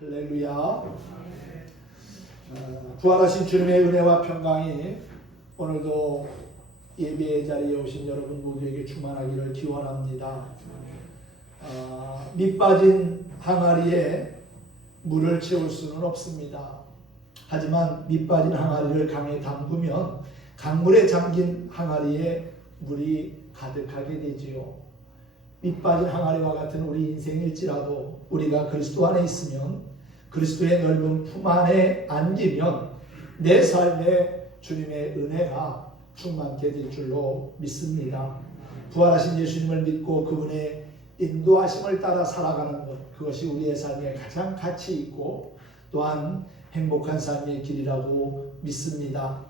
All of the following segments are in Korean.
할렐루야. 부활하신 주님의 은혜와 평강이 오늘도 예배의 자리에 오신 여러분 모두에게 충만하기를 기원합니다. 밑 빠진 항아리에 물을 채울 수는 없습니다. 하지만 밑 빠진 항아리를 강에 담그면 강물에 잠긴 항아리에 물이 가득하게 되지요. 밑 빠진 항아리와 같은 우리 인생일지라도 우리가 그리스도 안에 있으면, 그리스도의 넓은 품 안에 안기면 내 삶에 주님의 은혜가 충만케 될 줄로 믿습니다. 부활하신 예수님을 믿고 그분의 인도하심을 따라 살아가는 것, 그것이 우리의 삶에 가장 가치 있고 또한 행복한 삶의 길이라고 믿습니다.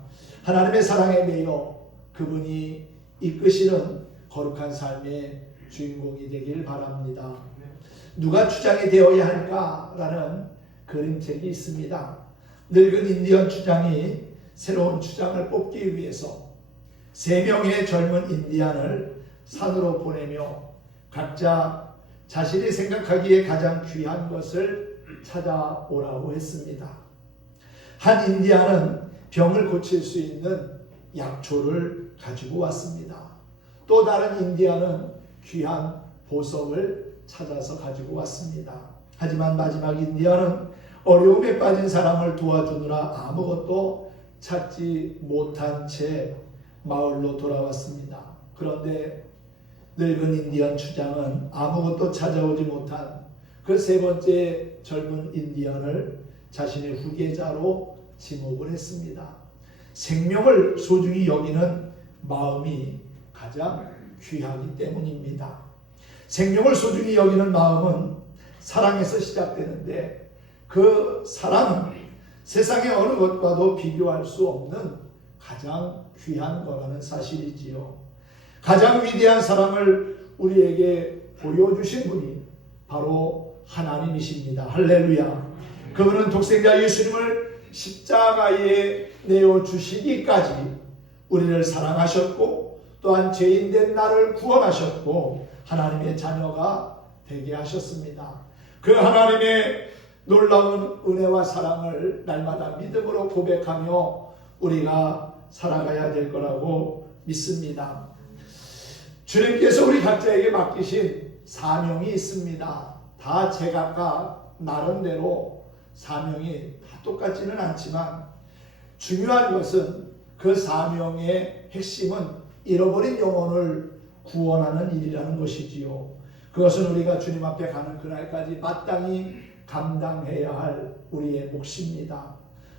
하나님의 사랑에 매여 그분이 이끄시는 거룩한 삶의 주인공이 되길 바랍니다. 누가 주장이 되어야 할까라는 그림책이 있습니다. 늙은 인디언 주장이 새로운 주장을 뽑기 위해서 3명의 젊은 인디언을 산으로 보내며 각자 자신이 생각하기에 가장 귀한 것을 찾아오라고 했습니다. 한 인디언은 병을 고칠 수 있는 약초를 가지고 왔습니다. 또 다른 인디언은 귀한 보석을 찾아서 가지고 왔습니다. 하지만 마지막 인디언은 어려움에 빠진 사람을 도와주느라 아무것도 찾지 못한 채 마을로 돌아왔습니다. 그런데 늙은 인디언 주장은 아무것도 찾아오지 못한 그 3번째 젊은 인디언을 자신의 후계자로 지목을 했습니다. 생명을 소중히 여기는 마음이 가장 귀하기 때문입니다. 생명을 소중히 여기는 마음은 사랑에서 시작되는데 그 사랑은 세상의 어느 것과도 비교할 수 없는 가장 귀한 거라는 사실이지요. 가장 위대한 사랑을 우리에게 보여주신 분이 바로 하나님이십니다. 할렐루야. 그분은 독생자 예수님을 십자가에 내어주시기까지 우리를 사랑하셨고 또한 죄인된 나를 구원하셨고 하나님의 자녀가 되게 하셨습니다. 그 하나님의 놀라운 은혜와 사랑을 날마다 믿음으로 고백하며 우리가 살아가야 될 거라고 믿습니다. 주님께서 우리 각자에게 맡기신 사명이 있습니다. 다 제각각 나름대로 사명이 다 똑같지는 않지만 중요한 것은 그 사명의 핵심은 잃어버린 영혼을 구원하는 일이라는 것이지요. 그것은 우리가 주님 앞에 가는 그날까지 마땅히 감당해야 할 우리의 몫입니다.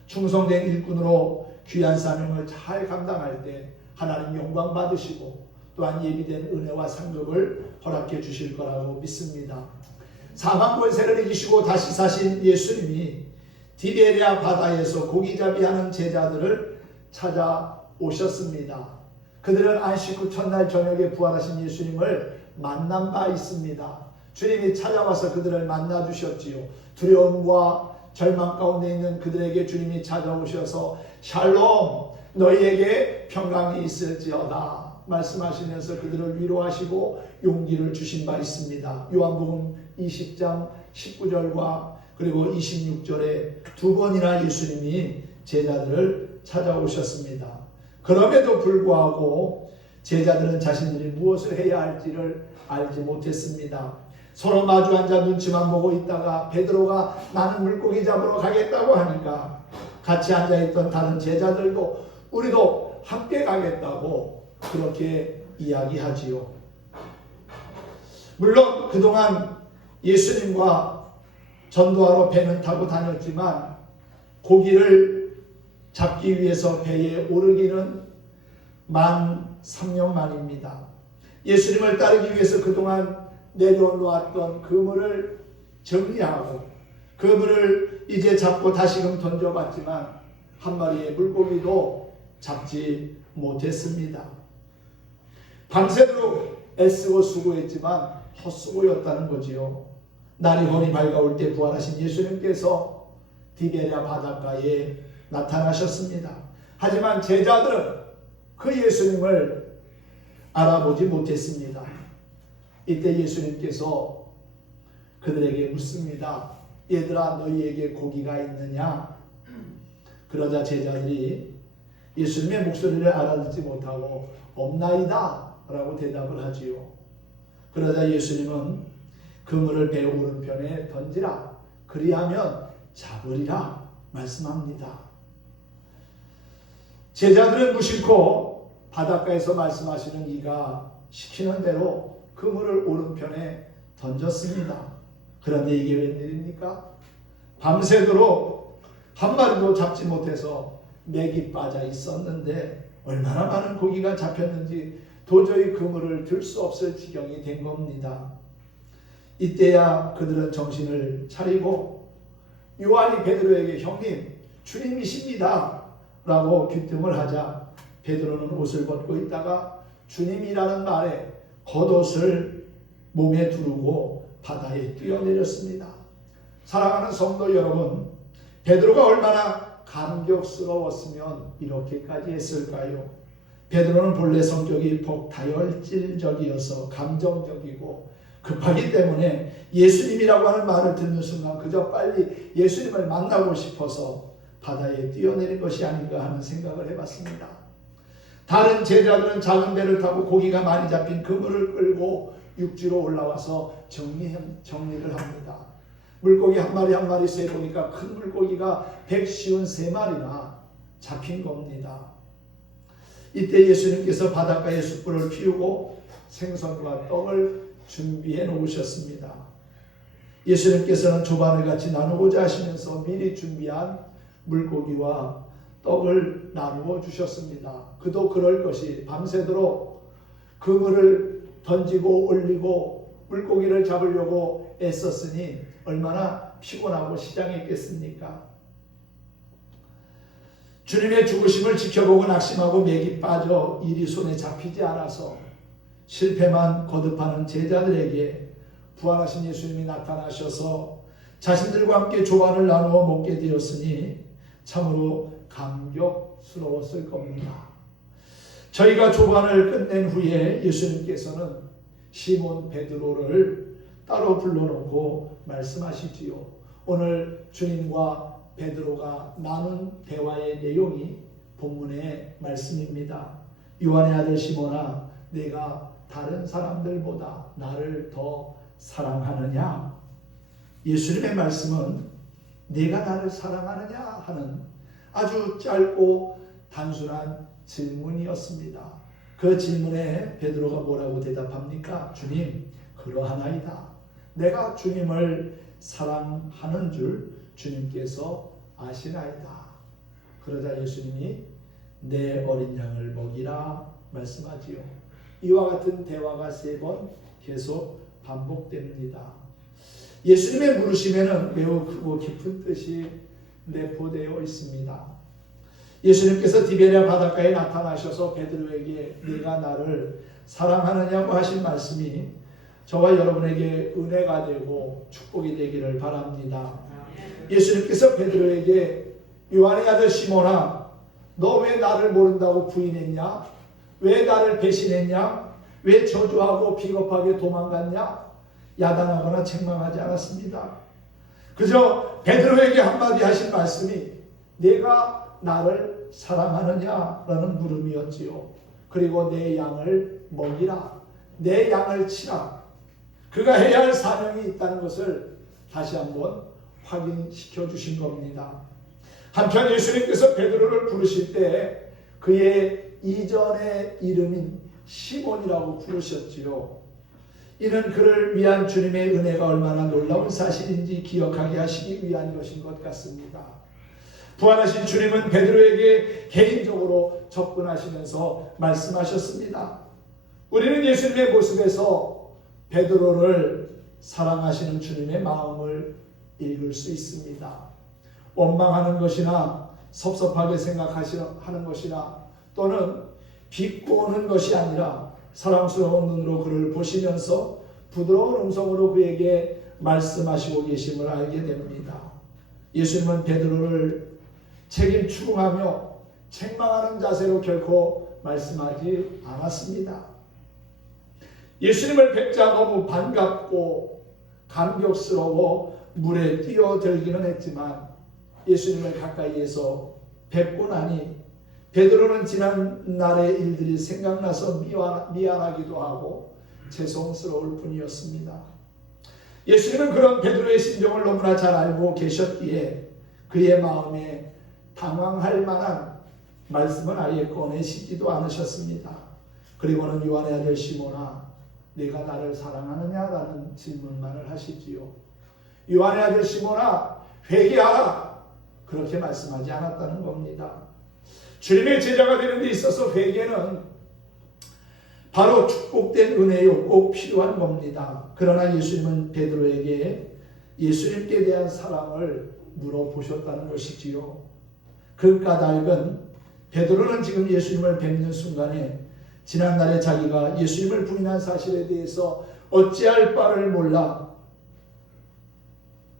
충성된 일꾼으로 귀한 사명을 잘 감당할 때 하나님 영광 받으시고 또한 예비된 은혜와 상급을 허락해 주실 거라고 믿습니다. 사망 권세를 이기시고 다시 사신 예수님이 디베랴 바다에서 고기잡이하는 제자들을 찾아오셨습니다. 그들은 안식 후 첫날 저녁에 부활하신 예수님을 만난 바 있습니다. 주님이 찾아와서 그들을 만나주셨지요. 두려움과 절망 가운데 있는 그들에게 주님이 찾아오셔서 샬롬 너희에게 평강이 있을지어다 말씀하시면서 그들을 위로하시고 용기를 주신 바 있습니다. 요한복음 20장 19절과 그리고 26절에 2번이나 예수님이 제자들을 찾아오셨습니다. 그럼에도 불구하고 제자들은 자신들이 무엇을 해야 할지를 알지 못했습니다. 서로 마주 앉아 눈치만 보고 있다가 베드로가 나는 물고기 잡으러 가겠다고 하니까 같이 앉아있던 다른 제자들도 우리도 함께 가겠다고 그렇게 이야기하지요. 물론 그동안 예수님과 전도하러 배는 타고 다녔지만 고기를 잡기 위해서 배에 오르기는 만 3년 만입니다. 예수님을 따르기 위해서 그동안 내려놓았던 그물을 정리하고 그물을 이제 잡고 다시금 던져봤지만 한 마리의 물고기도 잡지 못했습니다. 밤새도록 애쓰고 수고했지만 헛수고였다는 거지요. 날이 훤히 밝아올 때 부활하신 예수님께서 디베랴 바닷가에 나타나셨습니다. 하지만 제자들은 그 예수님을 알아보지 못했습니다. 이때 예수님께서 그들에게 묻습니다. 얘들아 너희에게 고기가 있느냐? 그러자 제자들이 예수님의 목소리를 알아듣지 못하고 없나이다 라고 대답을 하지요. 그러자 예수님은 그물을 배 오른편에 던지라 그리하면 잡으리라 말씀합니다. 제자들은 무심코 바닷가에서 말씀하시는 이가 시키는 대로 그물을 오른편에 던졌습니다. 그런데 이게 웬일입니까? 밤새도록 한 마리도 잡지 못해서 맥이 빠져 있었는데 얼마나 많은 고기가 잡혔는지 도저히 그물을 들 수 없을 지경이 된 겁니다. 이때야 그들은 정신을 차리고 요한이 베드로에게 형님 주님이십니다 라고 귀뜸을 하자 베드로는 옷을 벗고 있다가 주님이라는 말에 겉옷을 몸에 두르고 바다에 뛰어내렸습니다. 사랑하는 성도 여러분, 베드로가 얼마나 감격스러웠으면 이렇게까지 했을까요? 베드로는 본래 성격이 다혈질적이어서 감정적이고 급하기 때문에 예수님이라고 하는 말을 듣는 순간 그저 빨리 예수님을 만나고 싶어서 바다에 뛰어내린 것이 아닌가 하는 생각을 해봤습니다. 다른 제자들은 작은 배를 타고 고기가 많이 잡힌 그물을 끌고 육지로 올라와서 정리를 합니다. 물고기 한 마리 한 마리 세보니까 큰 물고기가 153마리나 잡힌 겁니다. 이때 예수님께서 바닷가에 숯불을 피우고 생선과 떡을 준비해 놓으셨습니다. 예수님께서는 조반을 같이 나누고자 하시면서 미리 준비한 물고기와 떡을 나누어 주셨습니다. 그도 그럴 것이 밤새도록 그물을 던지고 올리고 물고기를 잡으려고 애썼으니 얼마나 피곤하고 시장했겠습니까? 주님의 죽으심을 지켜보고 낙심하고 맥이 빠져 일이 손에 잡히지 않아서 실패만 거듭하는 제자들에게 부활하신 예수님이 나타나셔서 자신들과 함께 조반을 나누어 먹게 되었으니 참으로 감격스러웠을 겁니다. 저희가 조반을 끝낸 후에 예수님께서는 시몬 베드로를 따로 불러놓고 말씀하시지요. 오늘 주님과 베드로가 나눈 대화의 내용이 본문의 말씀입니다. 요한의 아들 시몬아, 내가 다른 사람들보다 나를 더 사랑하느냐? 예수님의 말씀은 내가 나를 사랑하느냐 하는 아주 짧고 단순한 질문이었습니다. 그 질문에 베드로가 뭐라고 대답합니까? 주님, 그러하나이다. 내가 주님을 사랑하는 줄 주님께서 아시나이다. 그러자 예수님이 내 어린 양을 먹이라 말씀하지요. 이와 같은 대화가 3번 계속 반복됩니다. 예수님의 물으심에는 매우 크고 깊은 뜻이 내포되어 있습니다. 예수님께서 디베랴 바닷가에 나타나셔서 베드로에게 네가 나를 사랑하느냐고 하신 말씀이 저와 여러분에게 은혜가 되고 축복이 되기를 바랍니다. 예수님께서 베드로에게 요한의 아들 시몬아, 너 왜 나를 모른다고 부인했냐? 왜 나를 배신했냐? 왜 저주하고 비겁하게 도망갔냐? 야단하거나 책망하지 않았습니다. 그저 베드로에게 한마디 하신 말씀이 내가 나를 사랑하느냐라는 물음이었지요. 그리고 내 양을 먹이라, 내 양을 치라. 그가 해야 할 사명이 있다는 것을 다시 한번 확인시켜 주신 겁니다. 한편 예수님께서 베드로를 부르실 때 그의 이전의 이름인 시몬이라고 부르셨지요. 이는 그를 위한 주님의 은혜가 얼마나 놀라운 사실인지 기억하게 하시기 위한 것인 것 같습니다. 부활하신 주님은 베드로에게 개인적으로 접근하시면서 말씀하셨습니다. 우리는 예수님의 모습에서 베드로를 사랑하시는 주님의 마음을 읽을 수 있습니다. 원망하는 것이나 섭섭하게 생각하는 것이나 또는 비꼬는 것이 아니라 사랑스러운 눈으로 그를 보시면서 부드러운 음성으로 그에게 말씀하시고 계심을 알게 됩니다. 예수님은 베드로를 책임 추궁하며 책망하는 자세로 결코 말씀하지 않았습니다. 예수님을 뵙자 너무 반갑고 감격스러워 물에 뛰어들기는 했지만 예수님을 가까이에서 뵙고 나니 베드로는 지난 날의 일들이 생각나서 미안하기도 하고 죄송스러울 뿐이었습니다. 예수님은 그런 베드로의 심정을 너무나 잘 알고 계셨기에 그의 마음에 당황할 만한 말씀을 아예 꺼내시지도 않으셨습니다. 그리고는 요한의 아들 시몬아, 내가 나를 사랑하느냐라는 질문만을 하시지요. 요한의 아들 시몬아, 회개하라, 그렇게 말씀하지 않았다는 겁니다. 주님의 제자가 되는 데 있어서 회개는 바로 축복된 은혜요, 꼭 필요한 겁니다. 그러나 예수님은 베드로에게 예수님께 대한 사랑을 물어보셨다는 것이지요. 그 까닭은 베드로는 지금 예수님을 뵙는 순간에 지난날에 자기가 예수님을 부인한 사실에 대해서 어찌할 바를 몰라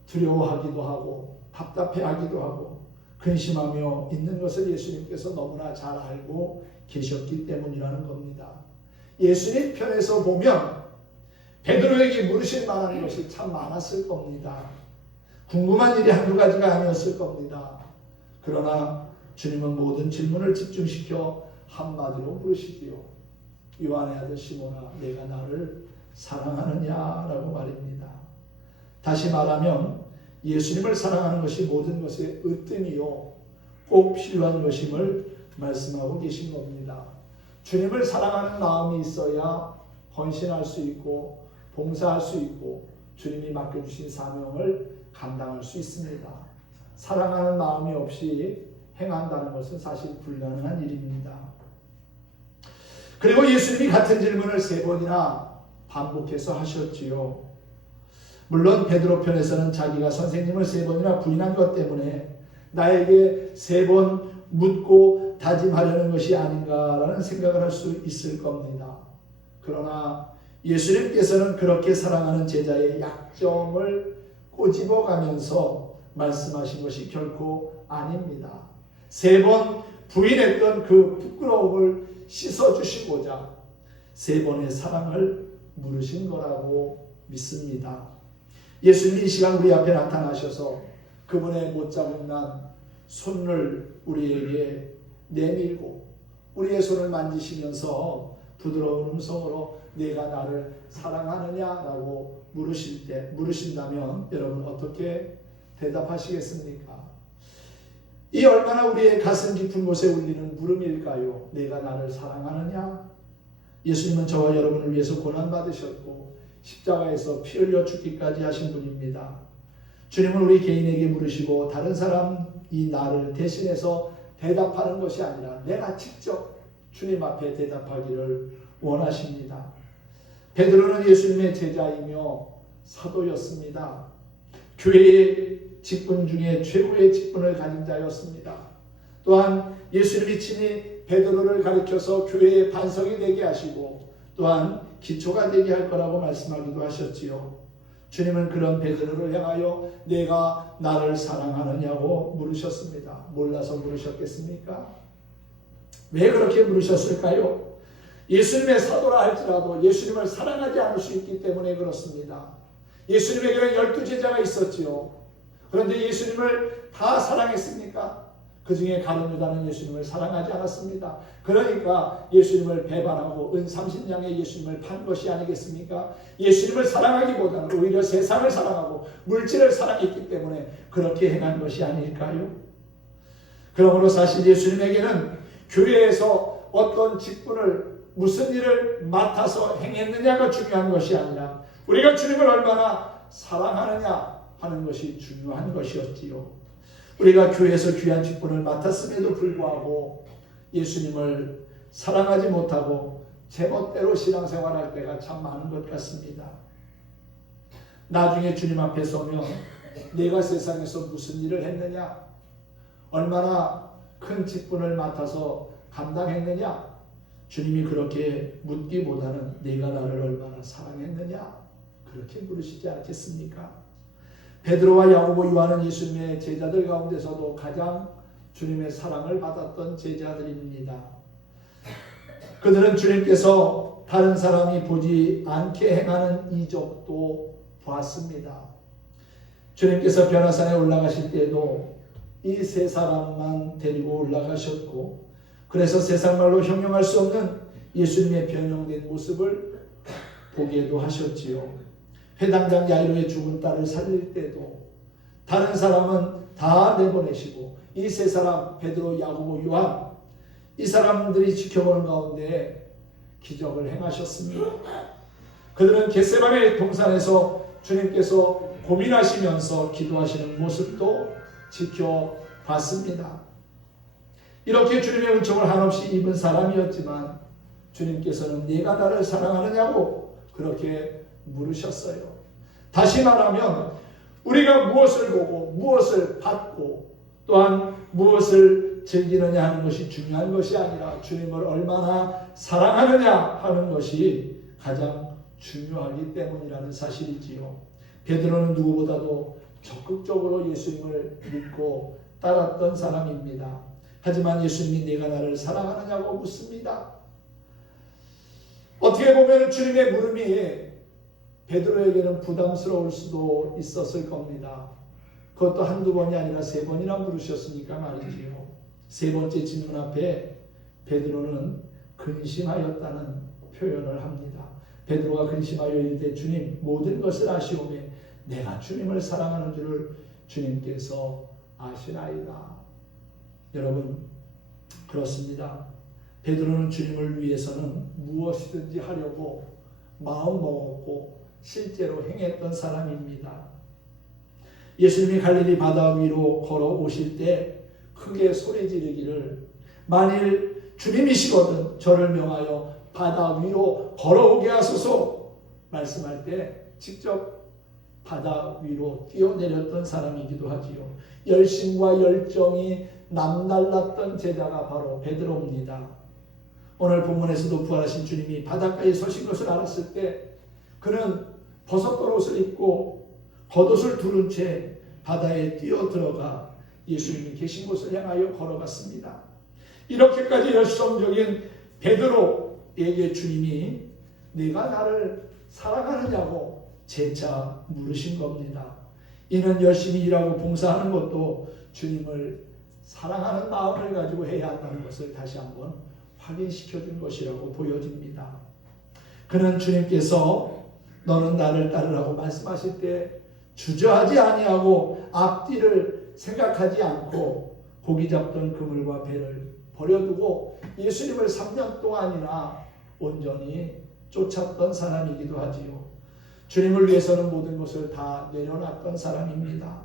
두려워하기도 하고 답답해하기도 하고 근심하며 있는 것을 예수님께서 너무나 잘 알고 계셨기 때문이라는 겁니다. 예수님 편에서 보면 베드로에게 물으실 만한 것이 참 많았을 겁니다. 궁금한 일이 한두 가지가 아니었을 겁니다. 그러나 주님은 모든 질문을 집중시켜 한마디로 물으시지요. 요한의 아들 시몬아, 내가 나를 사랑하느냐라고 말입니다. 다시 말하면 예수님을 사랑하는 것이 모든 것의 으뜸이요, 꼭 필요한 것임을 말씀하고 계신 겁니다. 주님을 사랑하는 마음이 있어야 헌신할 수 있고 봉사할 수 있고 주님이 맡겨주신 사명을 감당할 수 있습니다. 사랑하는 마음이 없이 행한다는 것은 사실 불가능한 일입니다. 그리고 예수님이 같은 질문을 3번이나 반복해서 하셨지요. 물론 베드로 편에서는 자기가 선생님을 3번이나 부인한 것 때문에 나에게 3번 묻고 다짐하려는 것이 아닌가라는 생각을 할 수 있을 겁니다. 그러나 예수님께서는 그렇게 사랑하는 제자의 약점을 꼬집어가면서 말씀하신 것이 결코 아닙니다. 3번 부인했던 그 부끄러움을 씻어주시고자 3번의 사랑을 물으신 거라고 믿습니다. 예수님이 이 시간 우리 앞에 나타나셔서 그분의 못자국난 손을 우리에게 내밀고 우리의 손을 만지시면서 부드러운 음성으로 내가 나를 사랑하느냐라고 물으신다면 여러분 어떻게 대답하시겠습니까? 이 얼마나 우리의 가슴 깊은 곳에 울리는 물음일까요? 내가 나를 사랑하느냐? 예수님은 저와 여러분을 위해서 고난받으셨고 십자가에서 피 흘려 죽기까지 하신 분입니다. 주님은 우리 개인에게 물으시고 다른 사람이 나를 대신해서 대답하는 것이 아니라 내가 직접 주님 앞에 대답하기를 원하십니다. 베드로는 예수님의 제자이며 사도였습니다. 교회의 직분 중에 최고의 직분을 가진 자였습니다. 또한 예수님이 친히 베드로를 가르쳐서 교회의 반석이 되게 하시고 또한 기초가 되게 할 거라고 말씀하기도 하셨지요. 주님은 그런 베드로를 향하여 내가 나를 사랑하느냐고 물으셨습니다. 몰라서 물으셨겠습니까? 왜 그렇게 물으셨을까요? 예수님의 사도라 할지라도 예수님을 사랑하지 않을 수 있기 때문에 그렇습니다. 예수님에게는 12제자가 있었지요. 그런데 예수님을 다 사랑했습니까? 그 중에 가룟 유다는 예수님을 사랑하지 않았습니다. 그러니까 예수님을 배반하고 은 30냥에 예수님을 판 것이 아니겠습니까? 예수님을 사랑하기보다는 오히려 세상을 사랑하고 물질을 사랑했기 때문에 그렇게 행한 것이 아닐까요? 그러므로 사실 예수님에게는 교회에서 어떤 직분을 무슨 일을 맡아서 행했느냐가 중요한 것이 아니라 우리가 주님을 얼마나 사랑하느냐 하는 것이 중요한 것이었지요. 우리가 교회에서 귀한 직분을 맡았음에도 불구하고 예수님을 사랑하지 못하고 제멋대로 신앙생활할 때가 참 많은 것 같습니다. 나중에 주님 앞에 서면 내가 세상에서 무슨 일을 했느냐, 얼마나 큰 직분을 맡아서 감당했느냐, 주님이 그렇게 묻기보다는 내가 나를 얼마나 사랑했느냐 그렇게 물으시지 않겠습니까? 베드로와 야고보, 요한은 예수님의 제자들 가운데서도 가장 주님의 사랑을 받았던 제자들입니다. 그들은 주님께서 다른 사람이 보지 않게 행하는 이적도 보았습니다. 주님께서 변화산에 올라가실 때도 이 세 사람만 데리고 올라가셨고, 그래서 세상 말로 형용할 수 없는 예수님의 변형된 모습을 보게도 하셨지요. 회당장 야이로의 죽은 딸을 살릴 때도 다른 사람은 다 내보내시고 이 세 사람, 베드로, 야고보, 요한, 이 사람들이 지켜보는 가운데 기적을 행하셨습니다. 그들은 겟세마네 동산에서 주님께서 고민하시면서 기도하시는 모습도 지켜봤습니다. 이렇게 주님의 은총을 한없이 입은 사람이었지만 주님께서는 네가 나를 사랑하느냐고 그렇게 물으셨어요. 다시 말하면 우리가 무엇을 보고 무엇을 받고 또한 무엇을 즐기느냐 하는 것이 중요한 것이 아니라 주님을 얼마나 사랑하느냐 하는 것이 가장 중요하기 때문이라는 사실이지요. 베드로는 누구보다도 적극적으로 예수님을 믿고 따랐던 사람입니다. 하지만 예수님이 네가 나를 사랑하느냐고 묻습니다. 어떻게 보면 주님의 물음이 베드로에게는 부담스러울 수도 있었을 겁니다. 그것도 한두 번이 아니라 세 번이나 물으셨으니까 말이지요. 세 번째 질문 앞에 베드로는 근심하였다는 표현을 합니다. 베드로가 근심하여 이르되 주님 모든 것을 아시오매 내가 주님을 사랑하는 줄을 주님께서 아시나이다. 여러분 그렇습니다. 베드로는 주님을 위해서는 무엇이든지 하려고 마음 먹었고 실제로 행했던 사람입니다. 예수님이 갈릴리 바다 위로 걸어오실 때 크게 소리 지르기를 만일 주님이시거든 저를 명하여 바다 위로 걸어오게 하소서 말씀할 때 직접 바다 위로 뛰어내렸던 사람이기도 하지요. 열심과 열정이 남달랐던 제자가 바로 베드로입니다. 오늘 본문에서도 부활하신 주님이 바닷가에 서신 것을 알았을 때 그는 버섯겉옷을 입고 겉옷을 두른 채 바다에 뛰어들어가 예수님이 계신 곳을 향하여 걸어갔습니다. 이렇게까지 열성적인 베드로에게 주님이 네가 나를 사랑하느냐고 재차 물으신 겁니다. 이는 열심히 일하고 봉사하는 것도 주님을 사랑하는 마음을 가지고 해야 한다는 것을 다시 한번 확인시켜준 것이라고 보여집니다. 그는 주님께서 너는 나를 따르라고 말씀하실 때 주저하지 아니하고 앞뒤를 생각하지 않고 고기 잡던 그물과 배를 버려두고 예수님을 3년 동안이나 온전히 쫓았던 사람이기도 하지요. 주님을 위해서는 모든 것을 다 내려놨던 사람입니다.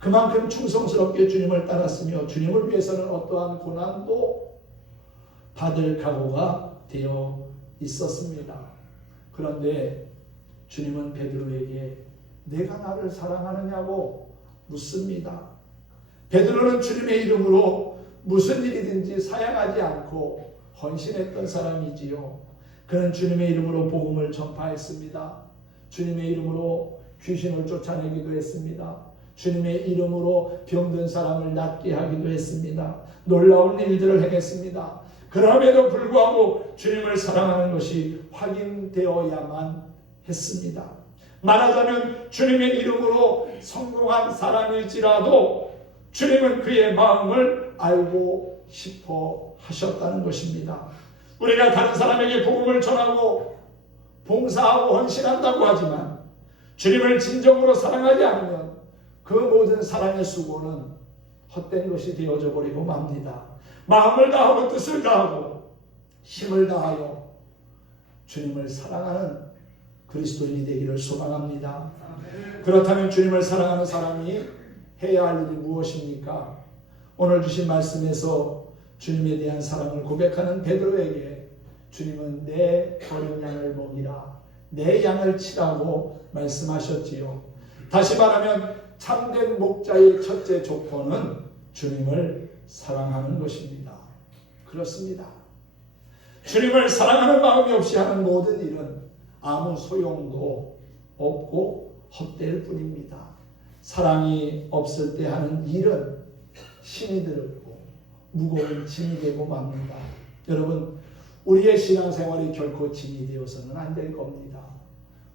그만큼 충성스럽게 주님을 따랐으며 주님을 위해서는 어떠한 고난도 받을 각오가 되어 있었습니다. 그런데 주님은 베드로에게 내가 나를 사랑하느냐고 묻습니다. 베드로는 주님의 이름으로 무슨 일이든지 사양하지 않고 헌신했던 사람이지요. 그는 주님의 이름으로 복음을 전파했습니다. 주님의 이름으로 귀신을 쫓아내기도 했습니다. 주님의 이름으로 병든 사람을 낫게 하기도 했습니다. 놀라운 일들을 행했습니다. 그럼에도 불구하고 주님을 사랑하는 것이 확인되어야만 했습니다. 말하자면 주님의 이름으로 성공한 사람일지라도 주님은 그의 마음을 알고 싶어 하셨다는 것입니다. 우리가 다른 사람에게 복음을 전하고 봉사하고 헌신한다고 하지만 주님을 진정으로 사랑하지 않으면 그 모든 사랑의 수고는 헛된 것이 되어져 버리고 맙니다. 마음을 다하고 뜻을 다하고 힘을 다하여 주님을 사랑하는 그리스도인이 되기를 소망합니다. 그렇다면 주님을 사랑하는 사람이 해야 할 일이 무엇입니까? 오늘 주신 말씀에서 주님에 대한 사랑을 고백하는 베드로에게 주님은 내 어린 양을 먹이라, 내 양을 치라고 말씀하셨지요. 다시 말하면 참된 목자의 첫째 조건은 주님을 사랑하는 것입니다. 그렇습니다. 주님을 사랑하는 마음이 없이 하는 모든 일은 아무 소용도 없고 헛될 뿐입니다. 사랑이 없을 때 하는 일은 힘이 들고 무거운 짐이 되고 맙니다. 여러분, 우리의 신앙생활이 결코 짐이 되어서는 안 될 겁니다.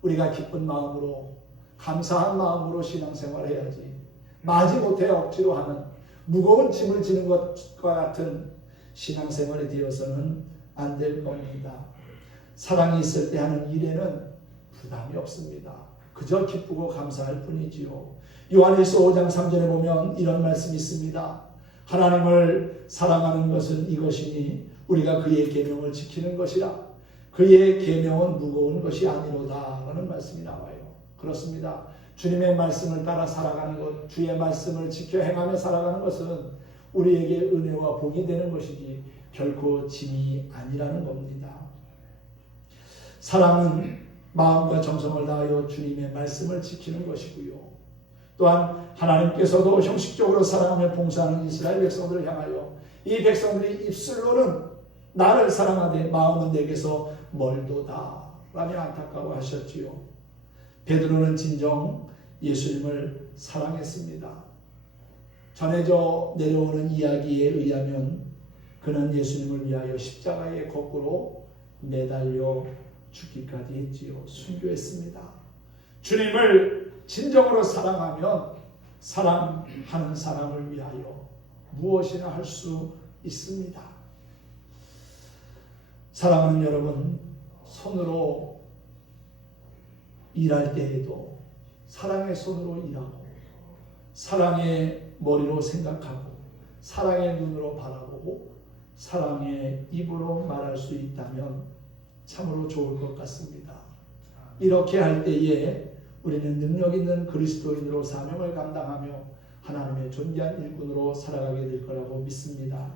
우리가 기쁜 마음으로 감사한 마음으로 신앙생활을 해야지. 마지못해 억지로 하는 무거운 짐을 지는 것과 같은 신앙생활이 되어서는 안 될 겁니다. 사랑이 있을 때 하는 일에는 부담이 없습니다. 그저 기쁘고 감사할 뿐이지요. 요한일서 5장 3절에 보면 이런 말씀이 있습니다. 하나님을 사랑하는 것은 이것이니 우리가 그의 계명을 지키는 것이라. 그의 계명은 무거운 것이 아니로다 라는 말씀이 나와요. 그렇습니다. 주님의 말씀을 따라 살아가는 것, 주의 말씀을 지켜 행하며 살아가는 것은 우리에게 은혜와 복이 되는 것이지 결코 짐이 아니라는 겁니다. 사랑은 마음과 정성을 다하여 주님의 말씀을 지키는 것이고요. 또한 하나님께서도 형식적으로 사랑하며 봉사하는 이스라엘 백성들을 향하여 이 백성들이 입술로는 나를 사랑하되 마음은 내게서 멀도다 라며 안타까워하셨지요. 베드로는 진정 예수님을 사랑했습니다. 전해져 내려오는 이야기에 의하면 그는 예수님을 위하여 십자가에 거꾸로 매달려 죽기까지 했지요. 순교했습니다. 주님을 진정으로 사랑하면 사랑하는 사람을 위하여 무엇이나 할 수 있습니다. 사랑하는 여러분, 손으로 일할 때에도 사랑의 손으로 일하고 사랑의 머리로 생각하고 사랑의 눈으로 바라보고 사랑의 입으로 말할 수 있다면 참으로 좋을 것 같습니다. 이렇게 할 때에 우리는 능력 있는 그리스도인으로 사명을 감당하며 하나님의 존귀한 일꾼으로 살아가게 될 거라고 믿습니다.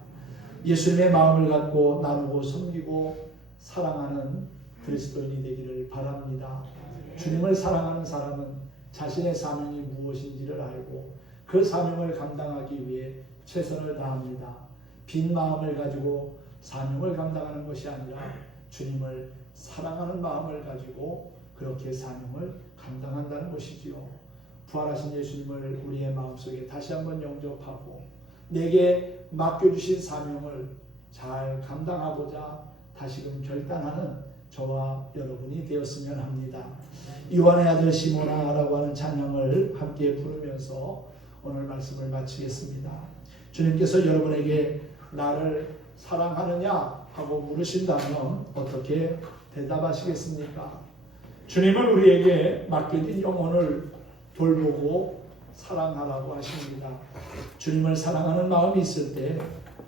예수님의 마음을 갖고 나누고 섬기고 사랑하는 그리스도인이 되기를 바랍니다. 주님을 사랑하는 사람은 자신의 사명이 무엇인지를 알고 그 사명을 감당하기 위해 최선을 다합니다. 빈 마음을 가지고 사명을 감당하는 것이 아니라 주님을 사랑하는 마음을 가지고 그렇게 사명을 감당한다는 것이지요. 부활하신 예수님을 우리의 마음속에 다시 한번 영접하고 내게 맡겨주신 사명을 잘 감당하고자 다시금 결단하는 저와 여러분이 되었으면 합니다. 요한의 아들 시모나라고 하는 찬양을 함께 부르면서 오늘 말씀을 마치겠습니다. 주님께서 여러분에게 나를 사랑하느냐 하고 물으신다면 어떻게 대답하시겠습니까? 주님을 우리에게 맡겨진 영혼을 돌보고 사랑하라고 하십니다. 주님을 사랑하는 마음이 있을 때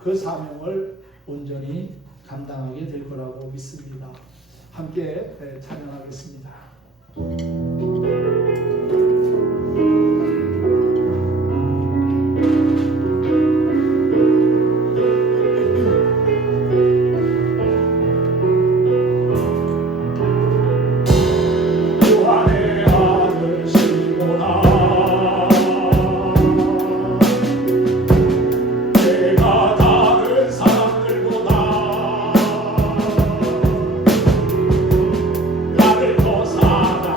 그 사명을 온전히 감당하게 될 거라고 믿습니다. 함께 찬양하겠습니다. 나를 더 사랑하냐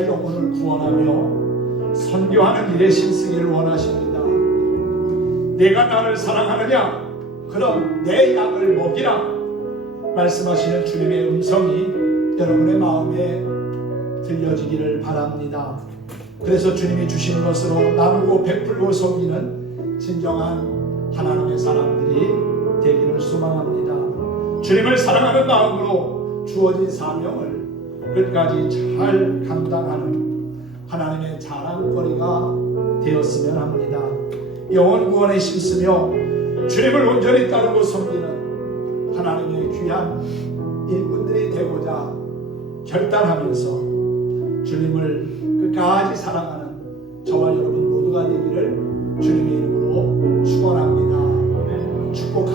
자녀 영혼을 구원하며 선교하는 일에 힘쓰기를 원하십니다. 내가 나를 사랑하느냐? 그럼 내 양을 먹이라 말씀하시는 주님의 음성이 여러분의 마음에 들려지기를 바랍니다. 그래서 주님이 주시는 것으로 나누고 베풀고 섬기는 진정한 하나님의 사람들이 되기를 소망합니다. 주님을 사랑하는 마음으로 주어진 사명을 끝까지 잘 감당하는 하나님의 자랑거리가 되었으면 합니다. 영혼 구원에 힘쓰며 주님을 온전히 따르고 섬기는 하나님의 귀한 일꾼들이 되고자 결단하면서 주님을 끝까지 사랑하는 저와 여러분 모두가 되기를 주님의 이름으로 축원합니다. 축복합니다.